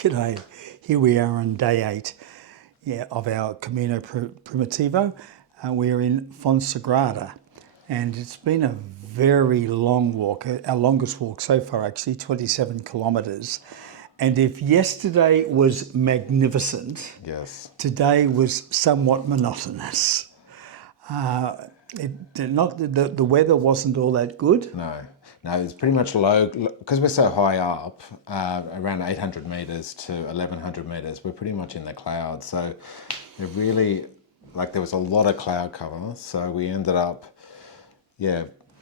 G'day. Here we are on day 8 of our Camino Primitivo. We are in Fonsagrada, and it's been a very long walk, our longest walk so far actually, 27 kilometres. And if yesterday was magnificent, yes, today was somewhat monotonous. The weather wasn't all that good. No, it's pretty much low, because we're so high up, around 800 metres to 1100 metres, we're pretty much in the clouds. So it really, there was a lot of cloud cover, so we ended up,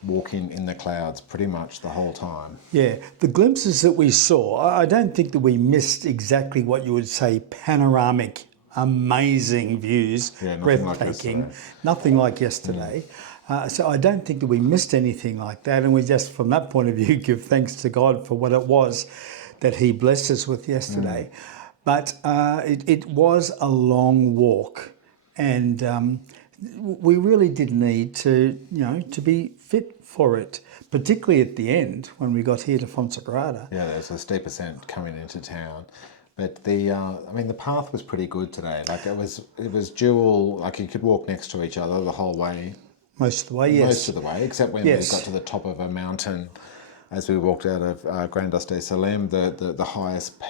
walking in the clouds pretty much the whole time. Yeah, the glimpses that we saw, I don't think that we missed exactly what you would say panoramic, amazing views, breathtaking, nothing like yesterday. So I don't think that we missed anything like that, and we just, from that point of view, give thanks to God for what it was that He blessed us with yesterday. But it was a long walk, and we really did need to, to be fit for it, particularly at the end when we got here to Fonsagrada. Yeah, there's a steep ascent coming into town. But the path was pretty good today. It was dual, you could walk next to each other the whole way. Most of the way, yes. Most of the way, except when we got to the top of a mountain, as we walked out of Grandas de Shalom, the highest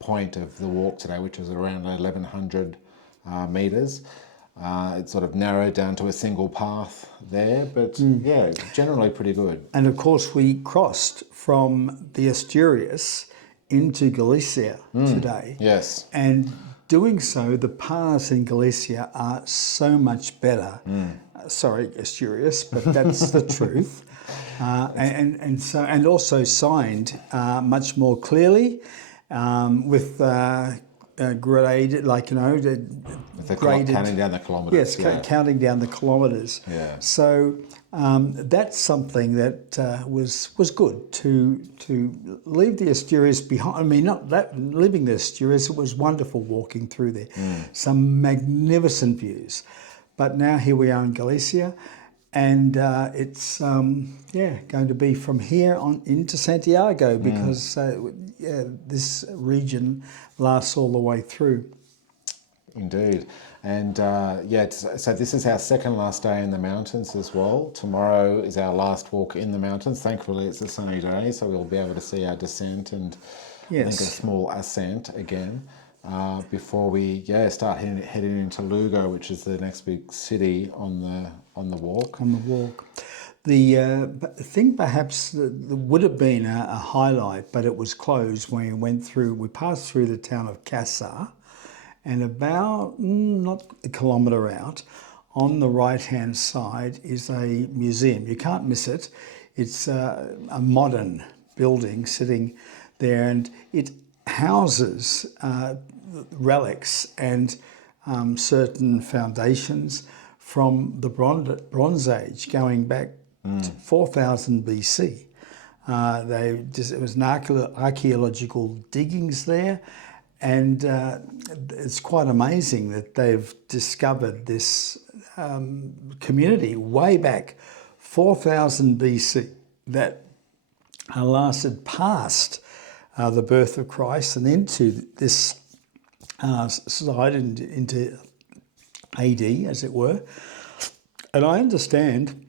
point of the walk today, which was around 1100 metres. It sort of narrowed down to a single path there, but generally pretty good. And of course, we crossed from the Asturias into Galicia today. Yes. And doing so, the paths in Galicia are so much better. Sorry, Asturias, but that's the truth. And also signed much more clearly with graded, graded, counting down the kilometres. Yes, counting down the kilometres. Yeah. So that's something that was good to leave the Asturias behind. I mean, not that leaving the Asturias, it was wonderful walking through there. Some magnificent views. But now here we are in Galicia, and it's going to be from here on into Santiago, because this region lasts all the way through. Indeed. And so this is our second last day in the mountains as well. Tomorrow is our last walk in the mountains. Thankfully it's a sunny day, so we'll be able to see our descent and I think a small ascent again. Before we start heading into Lugo, which is the next big city on the walk. The thing perhaps that would have been a highlight, but it was closed when we passed through the town of Casa, and about not a kilometre out, on the right-hand side is a museum. You can't miss it. It's a modern building sitting there, and it houses relics and certain foundations from the Bronze Age, going back to 4000 BC. It was an archaeological diggings there, and it's quite amazing that they've discovered this community way back 4000 BC that lasted past the birth of Christ and into this side into AD, as it were. And I understand,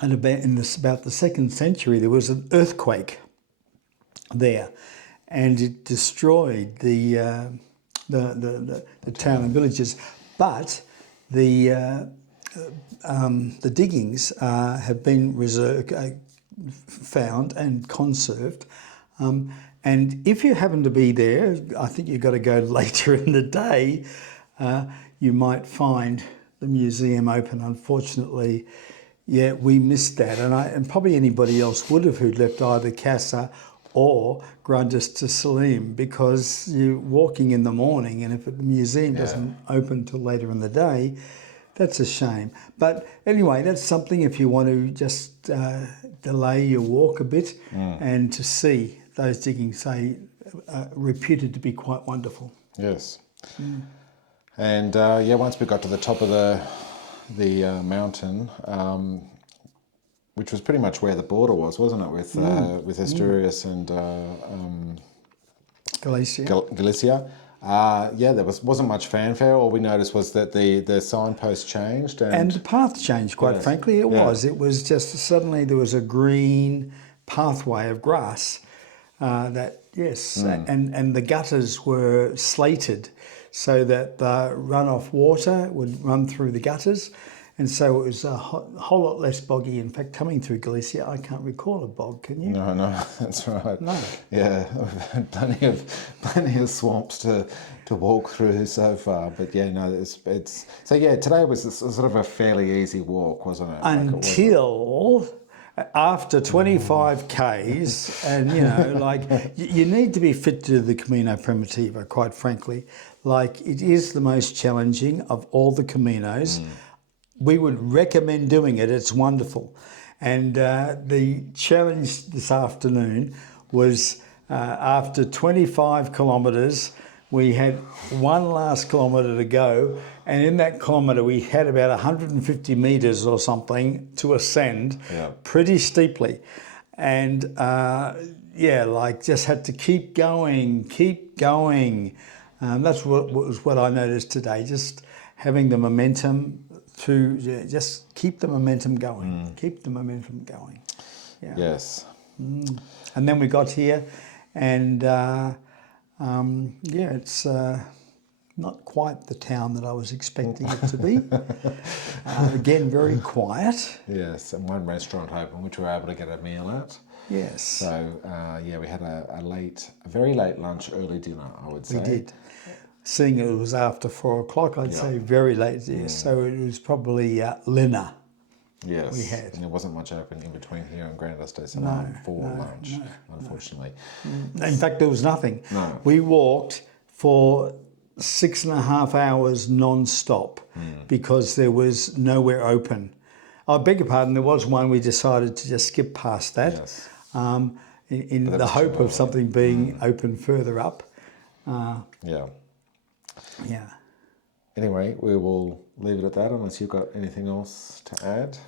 and about the 2nd century, there was an earthquake there, and it destroyed the town and villages. But the diggings have been found and conserved. And if you happen to be there, I think you've got to go later in the day, you might find the museum open. Unfortunately, we missed that. And probably anybody else would have who'd left either Casa or Grandas de Shalom, because you're walking in the morning, and if the museum doesn't open till later in the day, that's a shame. But anyway, that's something if you want to just delay your walk a bit and to see those diggings, reputed to be quite wonderful. Yes. And once we got to the top of the mountain, which was pretty much where the border was, wasn't it, with Asturias and Galicia. Yeah, there wasn't much fanfare. All we noticed was that the signpost changed. And the path changed, quite Yes. frankly. It Yeah. was. It was just suddenly there was a green pathway of grass and the gutters were slated so that the runoff water would run through the gutters. And so it was a whole lot less boggy. In fact, coming through Galicia, I can't recall a bog, can you? No, that's right. No. Yeah, we've had plenty of swamps to walk through so far. But yeah, no, it's so yeah. Today was sort of a fairly easy walk, wasn't it? Until after 25 Ks, and you need to be fit to do the Camino Primitivo, quite frankly. Like, it is the most challenging of all the Caminos. We would recommend doing it. It's wonderful. And the challenge this afternoon was after 25 kilometres, we had one last kilometre to go. And in that kilometre, we had about 150 metres or something to ascend pretty steeply. And just had to keep going. That's what I noticed today, just having the momentum to just keep the momentum going. Keep the momentum going. Yeah. Yes. And then we got here, and it's not quite the town that I was expecting it to be. Again, very quiet. Yes, and one restaurant open, which we were able to get a meal at. Yes. So we had a very late lunch, early dinner, I would say. We did. Seeing it was after 4 o'clock, I'd say very late. Yes. So it was probably Lina. Yes, we had. And there wasn't much open in between here and Grand Estate Salon for lunch, unfortunately. In fact, there was nothing. No. We walked for 6.5 hours non-stop because there was nowhere open. I beg your pardon, there was one we decided to just skip past that, Yes. in the hope of something being open further up. Yeah. Anyway, we will leave it at that unless you've got anything else to add.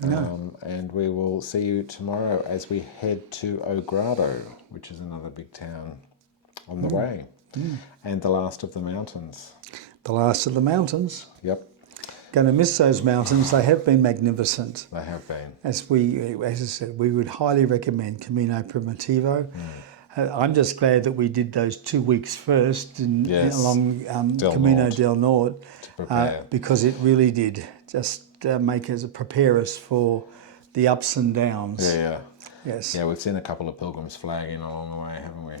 No. And we will see you tomorrow as we head to Ogrado, which is another big town on the way. And the last of the mountains. The last of the mountains. Yep. Going to miss those mountains. They have been magnificent. They have been. As I said, we would highly recommend Camino Primitivo. I'm just glad that we did those 2 weeks first along Camino del Norte, because it really did just prepare us for the ups and downs. Yeah. Yes. Yeah, we've seen a couple of pilgrims flagging along the way, haven't we?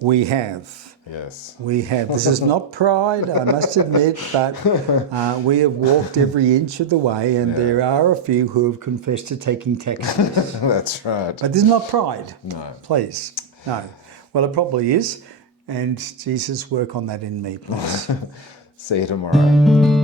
We have. Yes. We have. This is not pride, I must admit, but we have walked every inch of the way, and there are a few who have confessed to taking taxis. That's right. But this is not pride. No. Please. No. Well, it probably is. And Jesus, work on that in me, please. See you tomorrow.